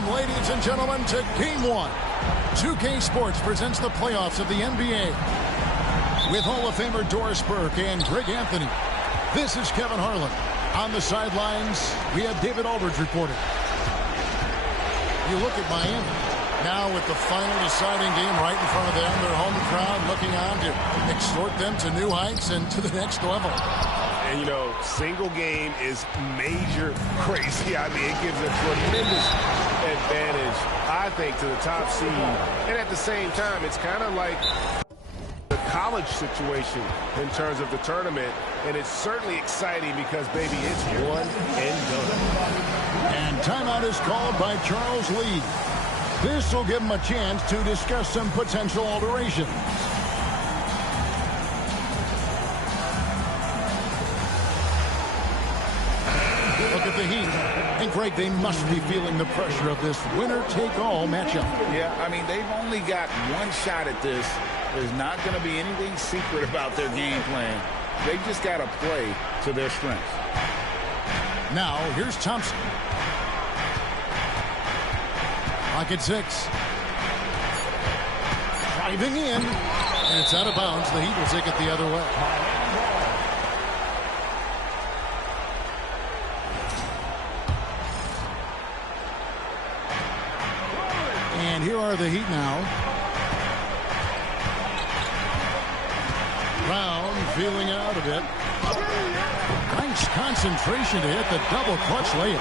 Welcome, ladies and gentlemen, to Game 1. 2K Sports presents the playoffs of the NBA. With Hall of Famer Doris Burke and Greg Anthony. This is Kevin Harlan. On the sidelines, we have David Aldridge reporting. You look at Miami. Now with the final deciding game right in front of them, their home crowd looking on to extort them to new heights and to the next level. And, you know, single game is major crazy. I mean, it gives a tremendous advantage, I think, to the top seed. And at the same time, it's kind of like the college situation in terms of the tournament. And it's certainly exciting because, baby, it's one and done. And timeout is called by Charles Lee. This will give him a chance to discuss some potential alterations. Look at the Heat. And, Greg, they must be feeling the pressure of this winner-take-all matchup. Yeah, I mean, they've only got one shot at this. There's not going to be anything secret about their game plan. They've just got to play to their strengths. Now, here's Thompson. Pocket 6. Driving in. And it's out of bounds. The Heat will take it the other way. And here are the Heat now. Brown feeling out a bit. Nice concentration to hit the double clutch layup.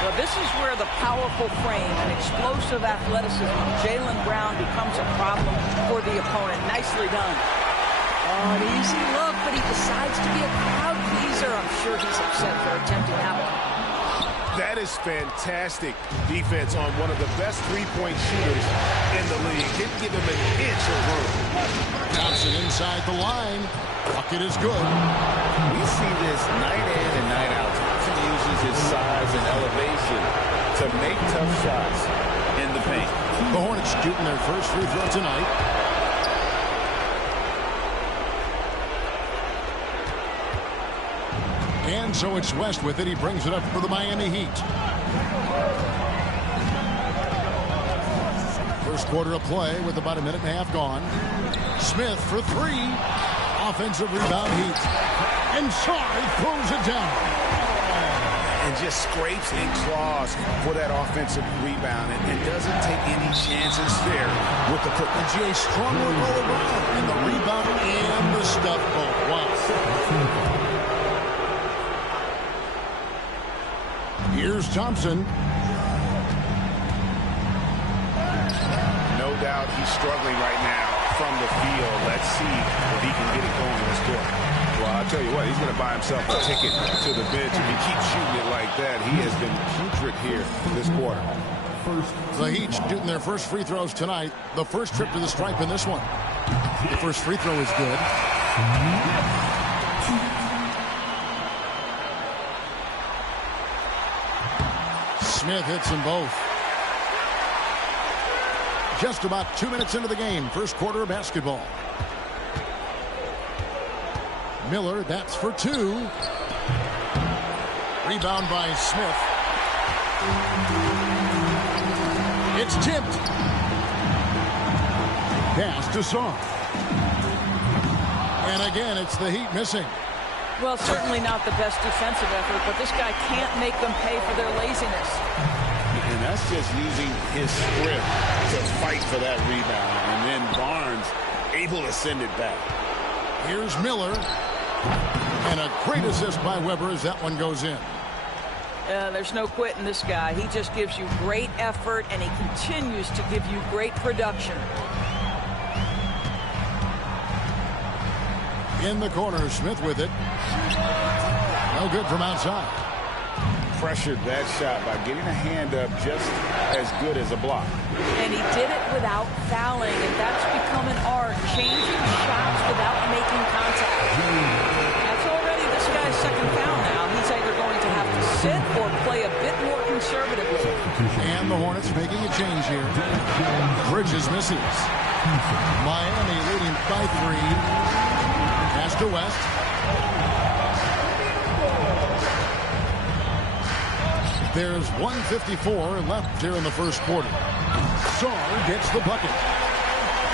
Well, this is where the powerful frame and explosive athleticism of Jaylen Brown becomes a problem for the opponent. Nicely done. Oh, an easy look, but he decides to be a crowd pleaser. I'm sure he's upset for attempting that one. That is fantastic defense on one of the best three-point shooters in the league. Didn't give him an inch of room. Thompson inside the line. Bucket is good. We see this night in and night out. Thompson uses his size and elevation to make tough shots in the paint. The Hornets shooting their first free throw tonight. And so it's West with it. He brings it up for the Miami Heat. First quarter of play with about a minute and a half gone. Smith for three. Offensive rebound Heat. Inside, throws it down. And just scrapes and claws for that offensive rebound and doesn't take any chances there with the put. Jay, strong work all around. And the rebound and the stuff both. Wow. Here's Thompson. No doubt he's struggling right now from the field. Let's see if he can get it going in this quarter. Well, I'll tell you what, he's going to buy himself a ticket to the bench. If he keeps shooting it like that, he has been putrid here this quarter. The Heat shooting their first free throws tonight. The first trip to the stripe in this one. The first free throw is good. Smith hits them both. Just about 2 minutes into the game. First quarter of basketball. Miller, that's for two. Rebound by Smith. It's tipped. Pass to Song. And again, it's the Heat missing. Well, certainly not the best defensive effort, but this guy can't make them pay for their laziness. And that's just using his script to fight for that rebound. And then Barnes able to send it back. Here's Miller. And a great assist by Weber as that one goes in. There's no quitting this guy. He just gives you great effort, and he continues to give you great production. In the corner, Smith with it. No good from outside. Pressured that shot by getting a hand up just as good as a block. And he did it without fouling, and that's become an art, changing shots without making contact. That's already this guy's second foul now. He's either going to have to sit or play a bit more conservatively. And the Hornets making a change here. Bridges misses. Miami leading by 3. Pass to West. There's 1:54 left here in the first quarter. Song gets the bucket.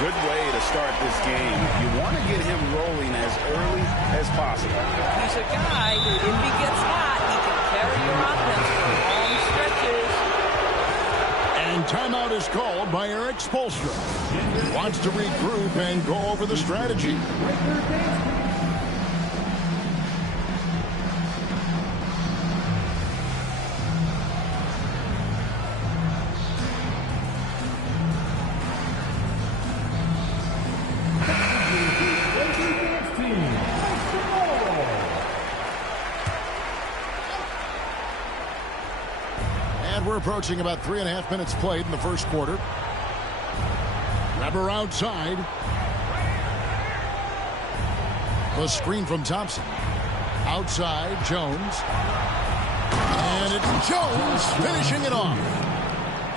Good way to start this game. You want to get him rolling as early as possible. He's a guy who, if he gets hot, he can carry your offense for long stretches. And timeout is called by Eric Spoelstra. Wants to regroup and go over the strategy. We're approaching about 3.5 minutes played in the first quarter. Weber outside. The screen from Thompson. Outside, Jones. And it's Jones finishing it off.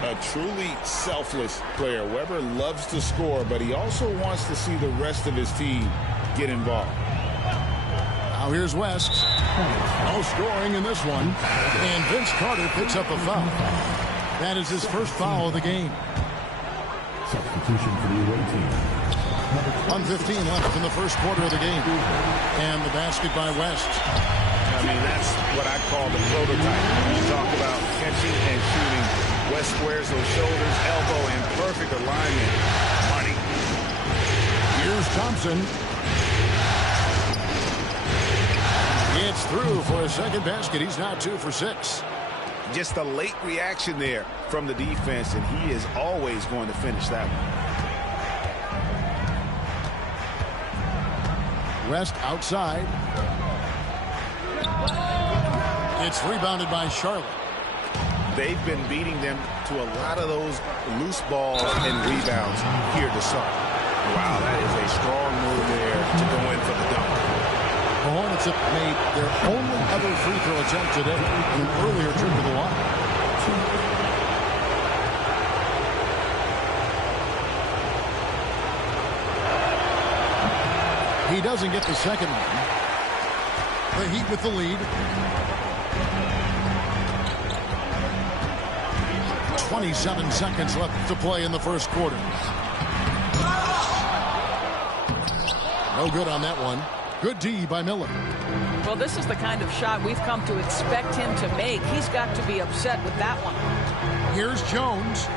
A truly selfless player. Weber loves to score, but he also wants to see the rest of his team get involved. Now here's West. No scoring in this one. And Vince Carter picks up a foul. That is his first foul of the game. Substitution for the away team. 1:15 left in the first quarter of the game. And the basket by West. I mean, that's what I call the prototype. You talk about catching and shooting. West squares those shoulders, elbow, and perfect alignment. Money. Here's Thompson. It's through for a second basket. He's now 2 for 6. Just a late reaction there from the defense, and he is always going to finish that one. West outside. It's rebounded by Charlotte. They've been beating them to a lot of those loose balls and rebounds here to start. Wow, that is a strong move there to go in for the dunk. The Hornets have made their only other free throw attempt today in an earlier trip to the line. He doesn't get the second one. The Heat with the lead. 27 seconds left to play in the first quarter. No good on that one. Good D by Miller. Well, this is the kind of shot we've come to expect him to make. He's got to be upset with that one. Here's Jones.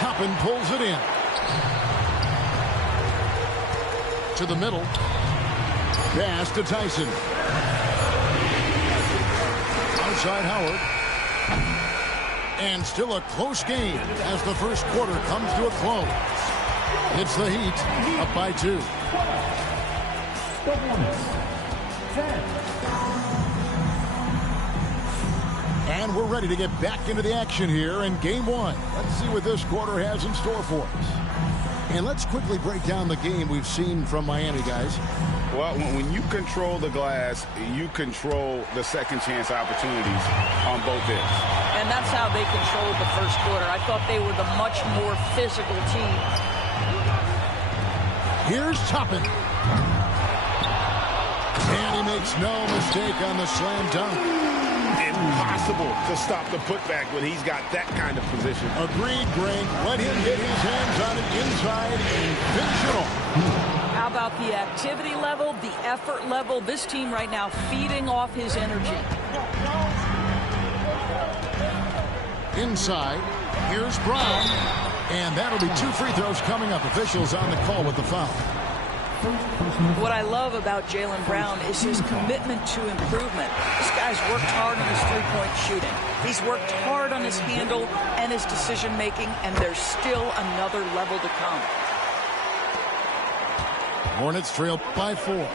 Toppin pulls it in. To the middle. Pass to Tyson. Outside Howard. And still a close game as the first quarter comes to a close. It's the Heat up by 2. And we're ready to get back into the action here in game 1. Let's see what this quarter has in store for us. And let's quickly break down the game we've seen from Miami, guys. Well, when you control the glass, you control the second chance opportunities on both ends. And that's how they controlled the first quarter. I thought they were the much more physical team. Here's Toppin. And he makes no mistake on the slam dunk. Impossible to stop the putback when he's got that kind of position. Agreed, Greg. Let him get his hands on it inside and finish it off. How about the activity level, the effort level? This team right now feeding off his energy. Inside, here's Brown. And that'll be 2 free throws coming up. Officials on the call with the foul. What I love about Jaylen Brown is his commitment to improvement. This guy's worked hard on his three-point shooting. He's worked hard on his handle and his decision-making, and there's still another level to come. Hornets trail by 4.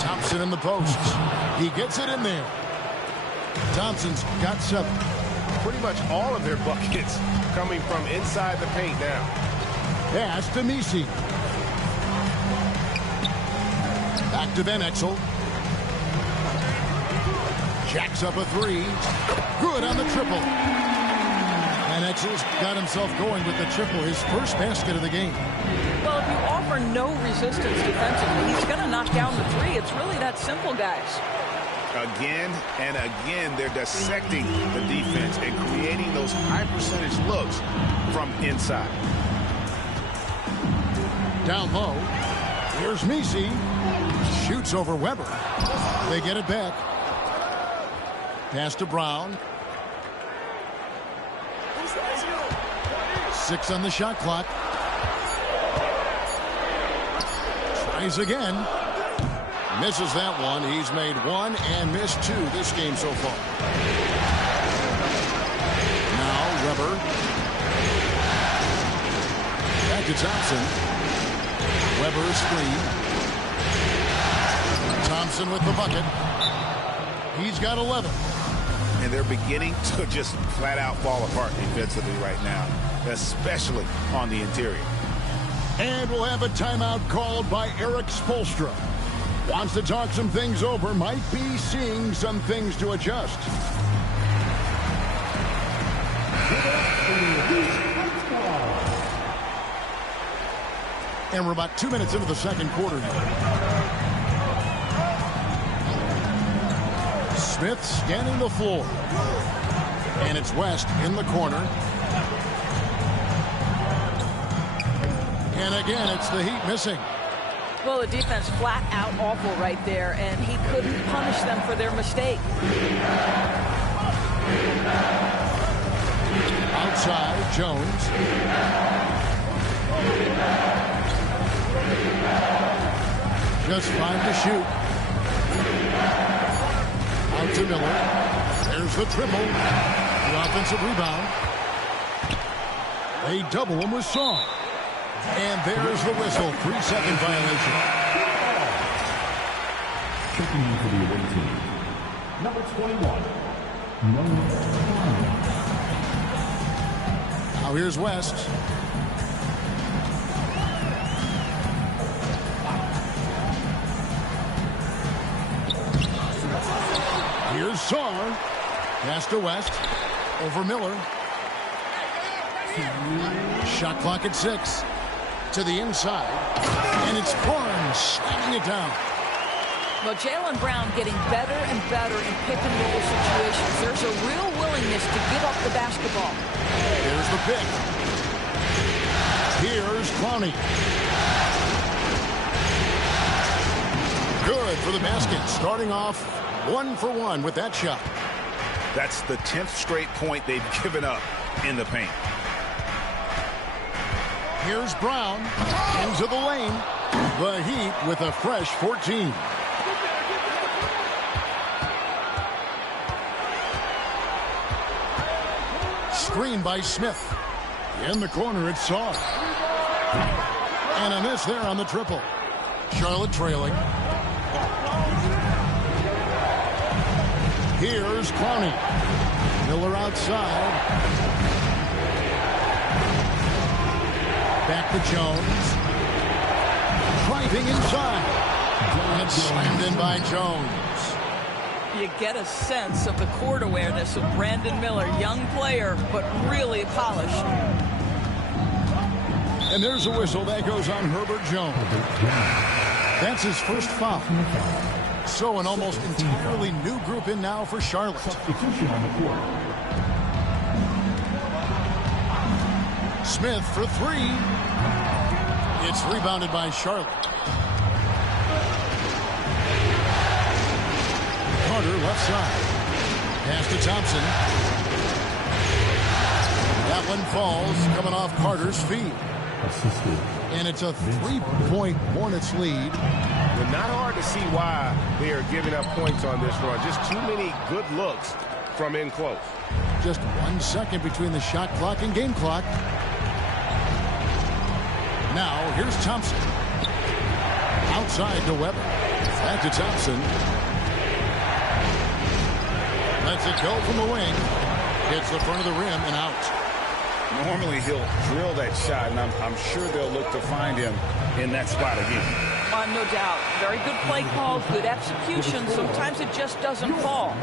Thompson in the post. He gets it in there. Thompson's got 7. Pretty much all of their buckets coming from inside the paint now. Pass to Misi. Back to Van Exel. Jacks up a 3. Good on the triple. Van Exel's got himself going with the triple, his first basket of the game. Well, if you offer no resistance defensively, he's going to knock down the 3. It's really that simple, guys. Again and again, they're dissecting the defense and creating those high percentage looks from inside. Down low. Here's Misi. Shoots over Weber. They get it back. Pass to Brown. 6 on the shot clock. Tries again. Misses that one. He's made 1 and missed 2 this game so far. Now Weber. Back to Thompson. Weber screen. Thompson with the bucket. He's got 11. And they're beginning to just flat out fall apart defensively right now, especially on the interior. And we'll have a timeout called by Eric Spoelstra. Wants to talk some things over, might be seeing some things to adjust. And we're about 2 minutes into the second quarter here. Smith scanning the floor. And it's West in the corner. And again, it's the Heat missing. Well, the defense flat out awful right there, and he couldn't punish them for their mistake. Outside, Jones. Just 5 to shoot. Out to Miller. There's the triple. The offensive rebound. They double him with Song. And there's the whistle. 3-second violation. Checking in for the away team. Number 21. Now here's West. Here's Song. Pass to West. Over Miller. Shot clock at 6. To the inside. And it's Barnes slamming it down. Well, Jaylen Brown getting better and better in pick-and-roll situations. There's a real willingness to give up the basketball. There's the pick. Clowney. Good for the basket. Starting off 1 for 1 with that shot. That's the 10th straight point they've given up in the paint. Here's Brown into the lane. The Heat with a fresh 14. Screen by Smith. In the corner, it's Saw. And a miss there on the triple. Charlotte trailing. Here's Clowney. Miller outside. Back to Jones. Driving inside. And slammed in by Jones. You get a sense of the court awareness of Brandon Miller. Young player, but really polished. And there's a whistle that goes on Herbert Jones. That's his first foul. So an almost entirely new group in now for Charlotte. Smith for three. It's rebounded by Charlotte. Carter left side. Pass to Thompson. That one falls, coming off Carter's feet. And it's a 3-point Hornets lead. But not hard to see why they are giving up points on this run. Just too many good looks from in close. Just 1 second between the shot clock and game clock. Now, here's Thompson. Outside to Weber. Back to Thompson. Lets it go from the wing. Hits the front of the rim and out. Normally he'll drill that shot, and I'm sure they'll look to find him in that spot again. No doubt. Very good play calls, good execution. Sometimes it just doesn't fall.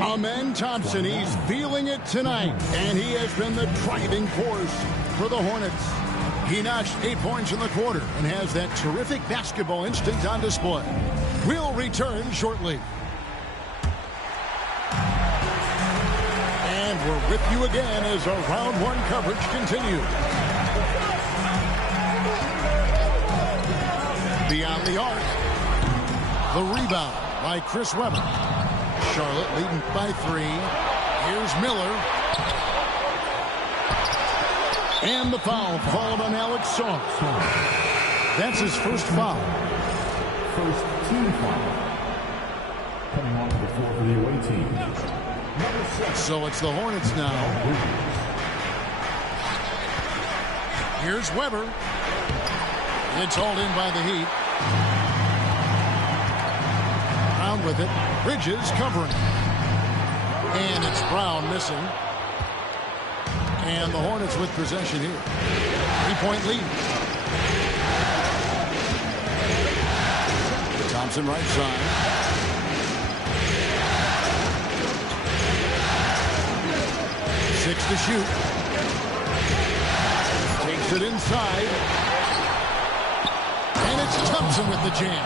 Amen Thompson, he's feeling it tonight, and he has been the driving force for the Hornets. He notched 8 points in the quarter and has that terrific basketball instinct on display. We'll return shortly. And we're with you again as our round one coverage continues. Beyond the arc. The rebound by Chris Webber. Charlotte leading by 3. Here's Miller. And the foul called on Alex Saw. That's his first foul. First team foul. Coming on to the floor for the away team. So it's the Hornets now. Here's Weber. It's hauled in by the Heat. Brown with it. Bridges covering. And it's Brown missing. And the Hornets with possession here. 3-point lead. Thompson right side. Six to shoot. Takes it inside. And it's Thompson with the jam.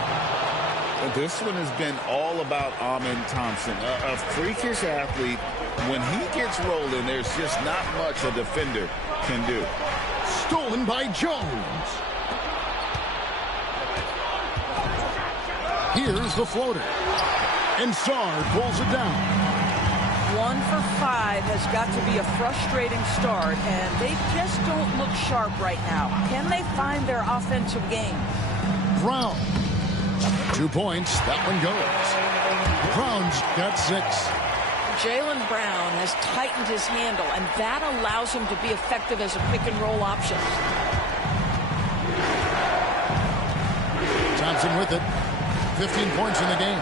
This one has been all about Amen Thompson, a freakish athlete. When he gets rolling, there's just not much a defender can do. Stolen by Jones. Here's the floater. And Sard pulls it down. 1 for 5 has got to be a frustrating start, and they just don't look sharp right now. Can they find their offensive game? Brown. 2 points. That one goes. Brown's got 6. Jaylen Brown has tightened his handle, and that allows him to be effective as a pick-and-roll option. Thompson with it. 15 points in the game.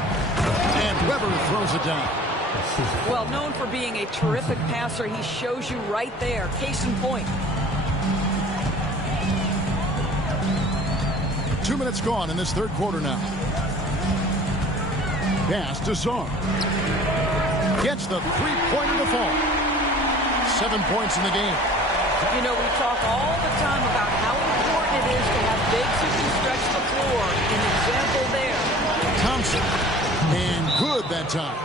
And Weber throws it down. Well, known for being a terrific passer, he shows you right there. Case in point. 2 minutes gone in this third quarter now. Pass to Sard. Gets the three-pointer to fall. 7 points in the game. You know, we talk all the time about how important it is to have bigs who can stretch the floor. An example there. Thompson. And good that time.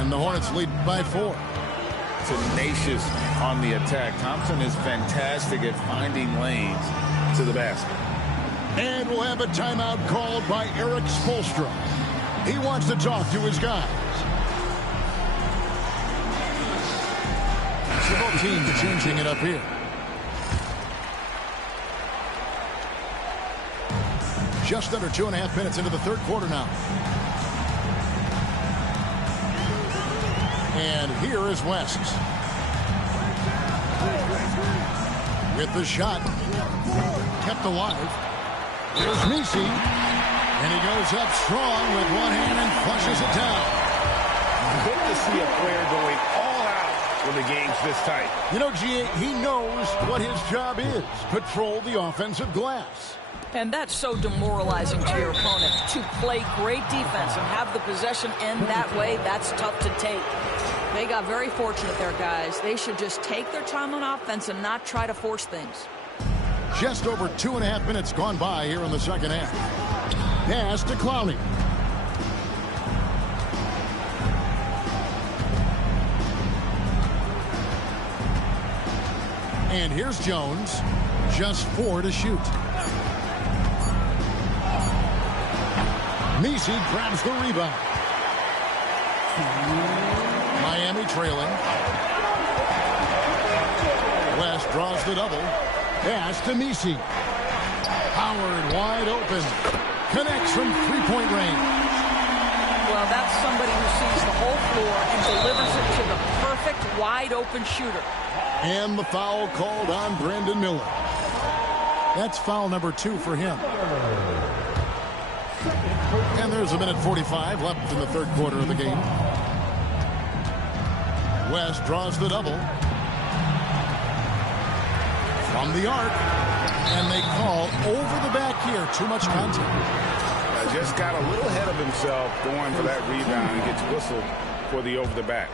And the Hornets lead by 4. tenacious on the attack. Thompson is fantastic at finding lanes to the basket. And we'll have a timeout called by Eric Spoelstra. He wants to talk to his guys. So both teams changing it up here. Just under 2.5 minutes into the third quarter now. And here is West. With the shot. Kept alive. Here's Messi. And he goes up strong with one hand and flushes it down. Good to see a player going all out when the game's this tight. You know, G.A., he knows what his job is. Patrol the offensive glass. And that's so demoralizing to your opponent. To play great defense and have the possession end that way, that's tough to take. They got very fortunate there, guys. They should just take their time on offense and not try to force things. Just over 2.5 minutes gone by here in the second half. Pass to Clowney. And here's Jones. Just 4 to shoot. Messi grabs the rebound. Miami trailing. West draws the double. Pass to Messi. Howard wide open. Connects from three-point range. Well, that's somebody who sees the whole floor and delivers it to the perfect wide open shooter. And the foul called on Brandon Miller. That's foul number 2 for him. And there's a minute 45 left in the third quarter of the game. West draws the double. From the arc. And they call over the back here. Too much contact. Just got a little ahead of himself going for that rebound and gets whistled for the over the back.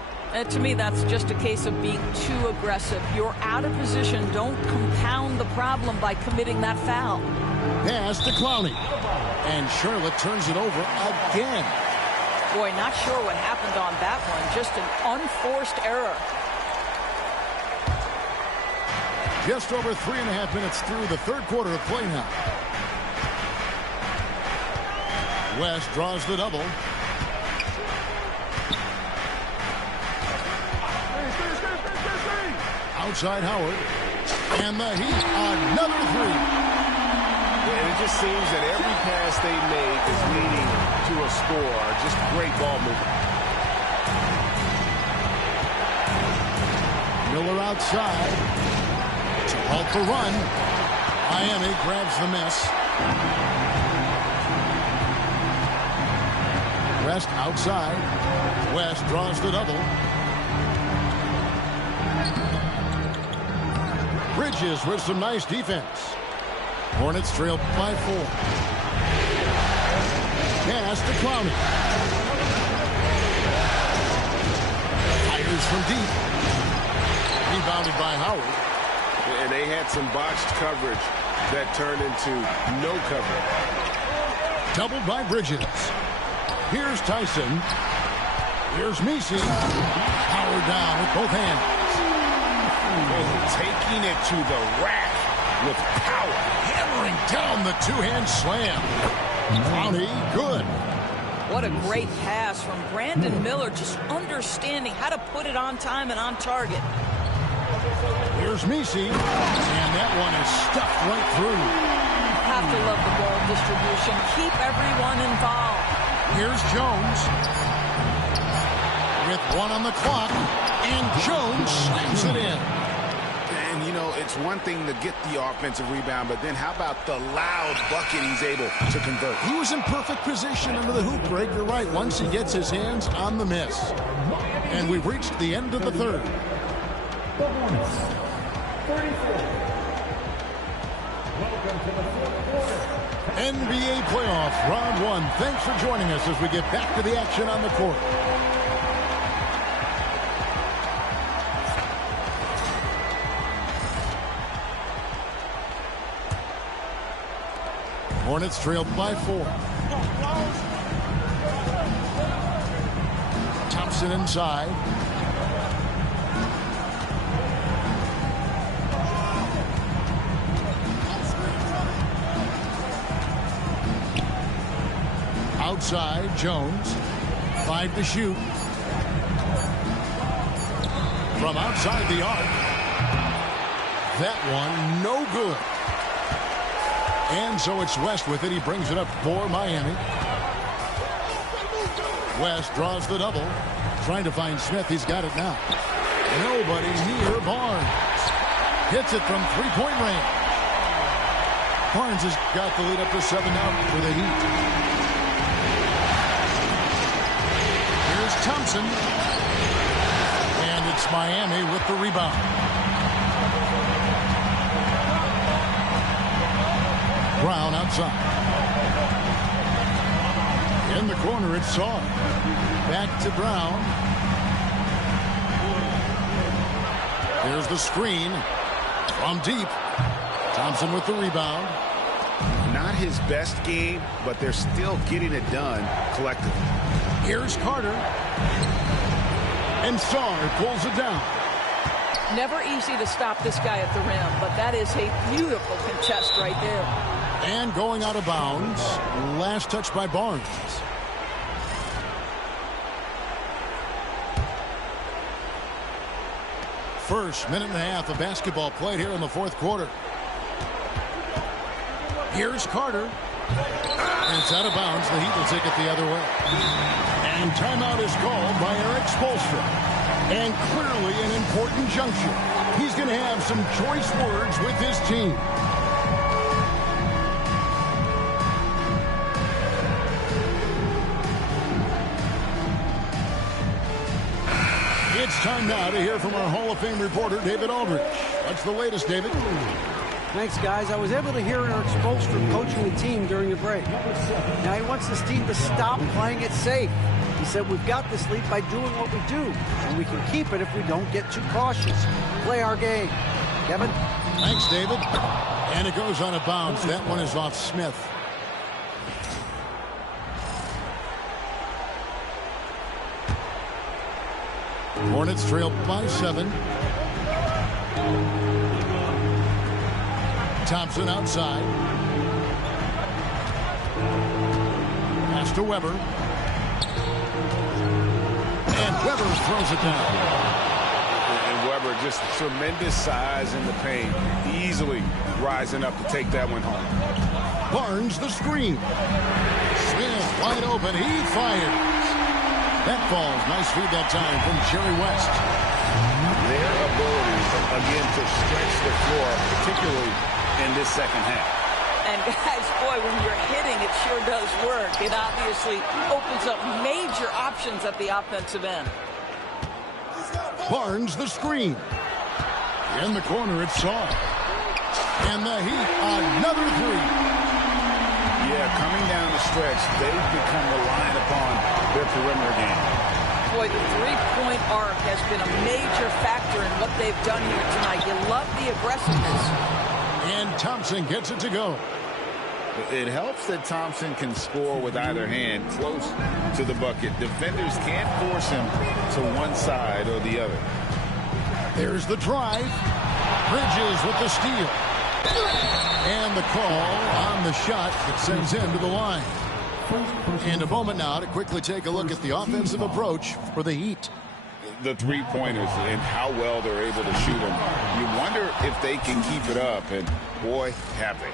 To me, that's just a case of being too aggressive. You're out of position. Don't compound the problem by committing that foul. Pass to Clowney. And Charlotte turns it over again. Boy, not sure what happened on that one. Just an unforced error. Just over 3.5 minutes through the third quarter of play now. West draws the double. Outside Howard. And the Heat, another three. And it just seems that every pass they make is leading to a score. Just great ball movement. Miller outside to halt the run. Miami grabs the miss. West outside. West draws the double. Bridges with some nice defense. Hornets trail by 4. Pass to Clowney. Fires from deep. Rebounded by Howard. And they had some botched coverage that turned into no coverage. Doubled by Bridges. Here's Tyson. Here's Messi. Howard down with both hands. Taking it to the rack with power. Hammering down the two-hand slam. Clowney, good. What a great pass from Brandon Miller, just understanding how to put it on time and on target. Here's Messi. And that one is stuffed right through. Have to love the ball distribution. Keep everyone involved. Here's Jones. With 1 on the clock. And Jones slams it in. And, you know, it's one thing to get the offensive rebound, but then how about the loud bucket he's able to convert? He was in perfect position under the hoop break. You're right. Once he gets his hands on the miss. And we've reached the end of the third. The Hornets, 34. Welcome to the fourth quarter. NBA playoff round 1. Thanks for joining us as we get back to the action on the court. Hornets trailed by 4. Thompson inside. outside. Jones. 5 to shoot. From outside the arc. That one, no good. And so it's West with it. He brings it up for Miami. West draws the double. Trying to find Smith. He's got it now. Nobody near Barnes. Hits it from three-point range. Barnes has got the lead up to 7 now for the Heat. Here's Thompson. And it's Miami with the rebound. Brown outside. In the corner, it's Saw. Back to Brown. Here's the screen from deep. Thompson with the rebound. Not his best game, but they're still getting it done collectively. Here's Carter. And Sarr pulls it down. Never easy to stop this guy at the rim, but that is a beautiful contest right there. And going out of bounds. Last touch by Barnes. First minute and a half of basketball played here in the fourth quarter. Here's Carter. And it's out of bounds. The Heat will take it the other way. And timeout is called by Eric Spoelstra. And clearly an important juncture. He's going to have some choice words with his team. It's time now to hear from our Hall of Fame reporter, David Aldridge. What's the latest, David? Thanks, guys. I was able to hear Eric Spoelstra coaching the team during the break. Now he wants this team to stop playing it safe. He said, we've got this lead by doing what we do, and we can keep it if we don't get too cautious. Play our game. Kevin? Thanks, David. And it goes on a bounce. That one is off Smith. Hornets trail by 7. Thompson outside. Pass to Weber. And Weber throws it down. And Weber just tremendous size in the paint. Easily rising up to take that one home. Barnes the screen. Smith wide open. He fires. That falls. Nice feed that time from Jerry West. Their ability, again, to stretch the floor, particularly in this second half. And guys, boy, when you're hitting, it sure does work. It obviously opens up major options at the offensive end. Barnes the screen. In the corner, it's Saw. And the Heat, another three. Yeah, coming down the stretch, they've become reliant upon their perimeter game. Boy, the three-point arc has been a major factor in what they've done here tonight. You love the aggressiveness. And Thompson gets it to go. It helps that Thompson can score with either hand close to the bucket. Defenders can't force him to one side or the other. There's the drive. Bridges with the steal. And the call on the shot that sends him to the line. And a moment now to quickly take a look at the offensive approach for the Heat. The three-pointers and how well they're able to shoot them. You wonder if they can keep it up, and boy, have they.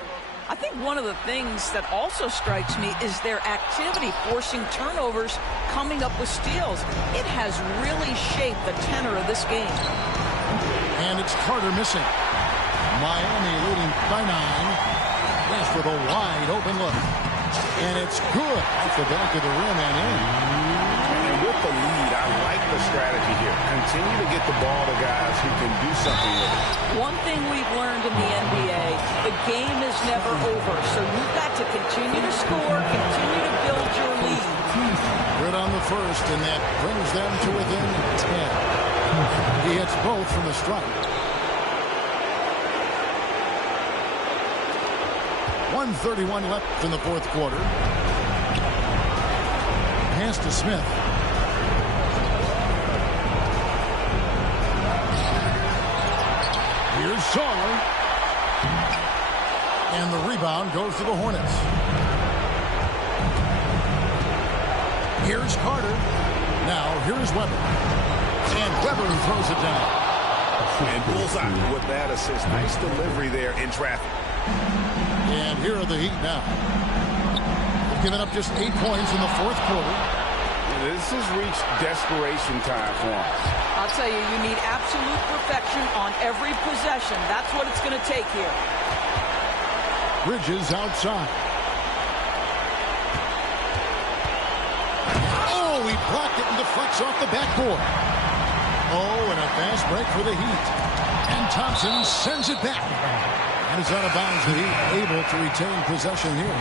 I think one of the things that also strikes me is their activity forcing turnovers, coming up with steals. It has really shaped the tenor of this game. And it's Carter missing. Miami leading by 9. West with a wide open look. And it's good off the back of the rim and in. And with the lead, I like the strategy here. Continue to get the ball to guys who can do something with it. One thing we've learned in the NBA, the game is never over. So you've got to continue to score, continue to build your lead. Good on the first, and that brings them to within 10. He hits both from the strike. 1:31 left in the fourth quarter. Pass to Smith. Here's Saw. And the rebound goes to the Hornets. Here's Carter. Now here's Weber. And Weber throws it down. And bullseye with that assist. Nice delivery there in traffic. And here are the Heat now. They've given up just 8 points in the fourth quarter. This has reached desperation time for them. I'll tell you, you need absolute perfection on every possession. That's what it's going to take here. Bridges outside. Oh, he blocked it and deflects off the backboard. Oh, and a fast break for the Heat. And Thompson sends it back. And it's out of bounds. The Heat able to retain possession here.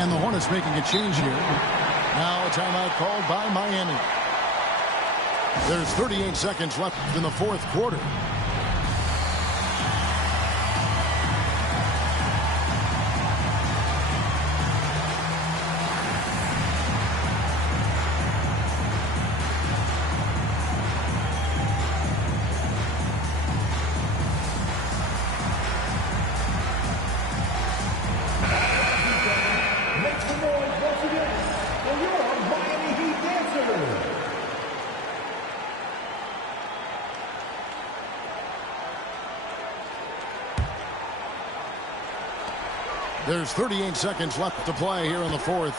And the Hornets making a change here. Now a timeout called by Miami. There's 38 seconds left in the fourth quarter. There's 38 seconds left to play here in the fourth.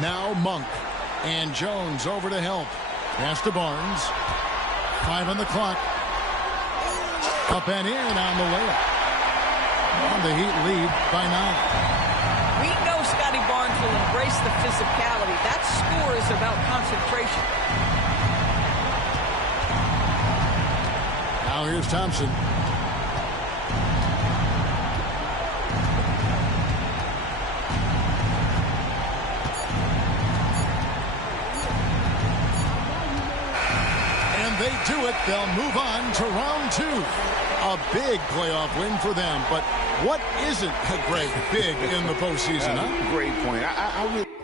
Now Monk and Jones over to help. Pass to Barnes. 5 on the clock. Up and in on the layup. And the Heat lead by 9. We know Scotty Barnes will embrace the physicality. That score is about concentration. Now here's Thompson. They do it. They'll move on to round 2. A big playoff win for them. But what isn't, Greg, big in the postseason? Huh? Great point. I really...